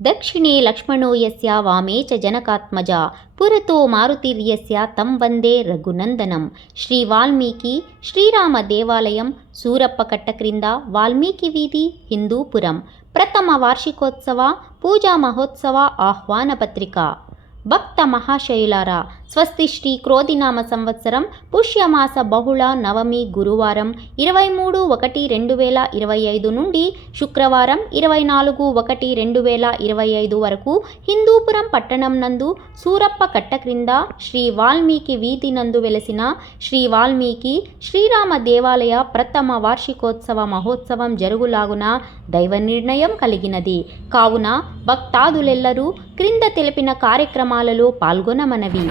దక్షిణే లక్ష్మణో యస్య వామే చ జనకాత్మజ పురతో మారుతిర్యస్య తం వందే రఘునందనం. శ్రీ వాల్మీకి శ్రీరామ దేవాలయం, సూరప్పకట్ట క్రింద, వాల్మీకి వీధి, హిందూపురం. ప్రథమ వార్షికోత్సవ పూజా మహోత్సవ ఆహ్వాన పత్రిక. భక్త మహాశయులారా, స్వస్తి శ్రీ క్రోధినామ సంవత్సరం పుష్యమాస బహుళ నవమి గురువారం 23/1/2025 నుండి శుక్రవారం 24/1/2025 వరకు హిందూపురం పట్టణం నందు సూరప్ప కట్ట క్రింద శ్రీ వాల్మీకి వీధి నందు వెలసిన శ్రీ వాల్మీకి శ్రీరామ దేవాలయ ప్రథమ వార్షికోత్సవ మహోత్సవం జరుగులాగున దైవ నిర్ణయం కలిగినది. కావున భక్తాదులెల్లరూ క్రింద తెలిపిన కార్యక్రమాలలో పాల్గొనమనవి.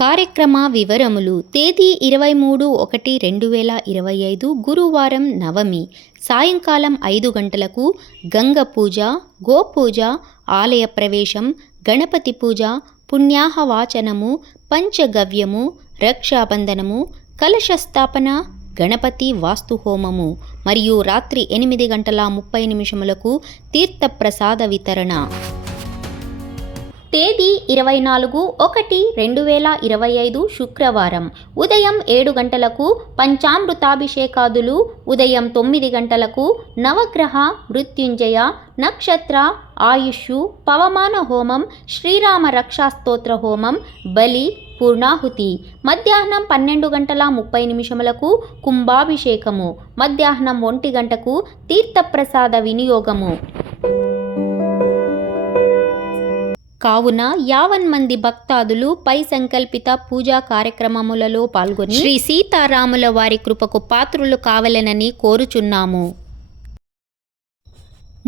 కార్యక్రమ వివరములు. తేదీ 23/1/2025 గురువారం నవమి. సాయంకాలం 5 గంటలకు గంగ పూజ, గోపూజ, ఆలయ ప్రవేశం, గణపతి పూజ, పుణ్యాహవాచనము, పంచగవ్యము, రక్షాబంధనము, కలశస్థాపన, గణపతి వాస్తుహోమము మరియు రాత్రి 8:30 తీర్థప్రసాద వితరణ. తేదీ 24/1/2025 శుక్రవారం ఉదయం 7 గంటలకు పంచామృతాభిషేకాదులు, ఉదయం 9 గంటలకు నవగ్రహ మృత్యుంజయ నక్షత్ర ఆయుష్షు పవమాన హోమం, శ్రీరామ రక్షాస్తోత్ర హోమం, బలి, పూర్ణాహుతి. మధ్యాహ్నం 12:30 కుంభాభిషేకము. మధ్యాహ్నం 1 గంటకు తీర్థప్రసాద వినియోగము. కావున 50 మంది భక్తాదులు పై సంకల్పిత పూజా కార్యక్రమములలో పాల్గొని శ్రీ సీతారాముల వారి కృపకు పాత్రులు కావలెనని కోరుచున్నాము.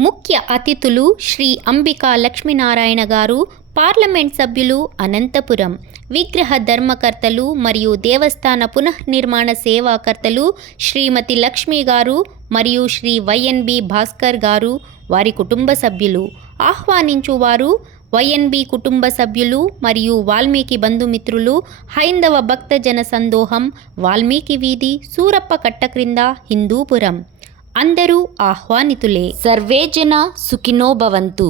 ముఖ్య అతిథులు శ్రీ అంబికా లక్ష్మీనారాయణ గారు, పార్లమెంట్ సభ్యులు, అనంతపురం. విగ్రహ ధర్మకర్తలు మరియు దేవస్థాన పునఃనిర్మాణ సేవాకర్తలు శ్రీమతి లక్ష్మి గారు మరియు శ్రీ వైఎన్బి భాస్కర్ గారు, వారి కుటుంబ సభ్యులు. ఆహ్వానించువారు వైఎన్బి కుటుంబ సభ్యులు మరియు వాల్మీకి బంధుమిత్రులు. హైందవ భక్తజన సందోహం, వాల్మీకి వీధి, సూరప్ప కట్ట క్రింద, హిందూపురం. అందరూ ఆహ్వానితులే. సర్వే జన సుఖినో భవంతు.